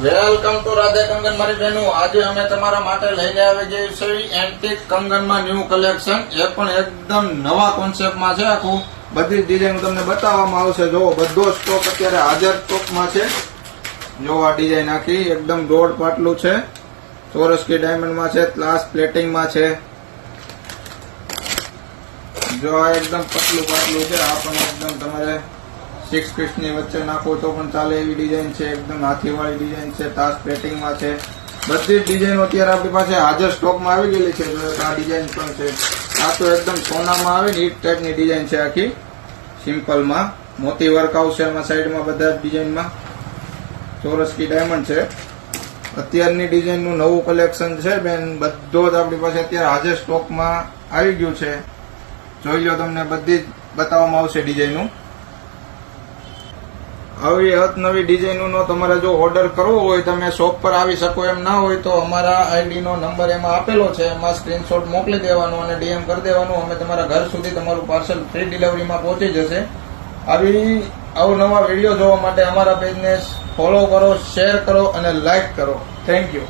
Welcome to Radhe કંગન મારી બહેનો. આજે અમે તમારા માટે લઈને આવી જઈએ છીએ એન્ટિક કંગનમાં ન્યૂ કલેક્શન. એ પણ એકદમ નવા કોન્સેપ્ટમાં છે. આખું બધી જ ડિઝાઇન તમને બતાવવામાં આવશે. જો બધો સ્ટોક અત્યારે હાજર સ્ટોકમાં છે. જો આ ડિઝાઇન આખી એકદમ દોઢ પાટલું છે, ચોરસ કી ડાયમંડમાં છે, ગ્લાસ પ્લેટિંગમાં છે. જો આ એકદમ પતલું પાટલું છે. આ પણ એકદમ તમારે 6 પીસની વચ્ચે નાખો તો પણ ચાલે એવી ડિઝાઇન છે. એકદમ હાથીવાળી ડિઝાઇન છે, તાસ પ્લેટિંગમાં છે. બધી જ ડિઝાઇનો અત્યારે આપણી પાસે હાજર સ્ટોકમાં આવી ગયેલી છે. આ ડિઝાઇન પણ છે. આ તો એકદમ સોનામાં આવે ને એ ટાઈપની ડિઝાઇન છે. આખી સિમ્પલમાં મોતી વર્ક આવશે એમાં સાઈડમાં બધા જ ડિઝાઇનમાં. ચોરસ કી ડાયમંડ છે. અત્યારની ડિઝાઇનનું નવું કલેક્શન છે બેન. બધો જ આપણી પાસે અત્યારે હાજર સ્ટોકમાં આવી ગયું છે. જોઈ લો, તમને બધી જ બતાવવામાં આવશે ડિઝાઇનો. આવી નવી ડિઝાઇનનો તમારે જો ઓર્ડર કરવો હોય, તમે શોપ પર આવી શકો એમ ના હોય તો અમારા આઈડીનો નંબર એમાં આપેલો છે. એમાં સ્ક્રીનશોટ મોકલી દેવાનો અને ડીએમ કરી દેવાનું. અમે તમારા ઘર સુધી તમારું પાર્સલ ફ્રી ડિલિવરીમાં પહોંચી જશે. અવનવા વિડીયો જોવા માટે અમારા પેજને ફોલો કરો, શેર કરો અને લાઈક કરો. Thank you.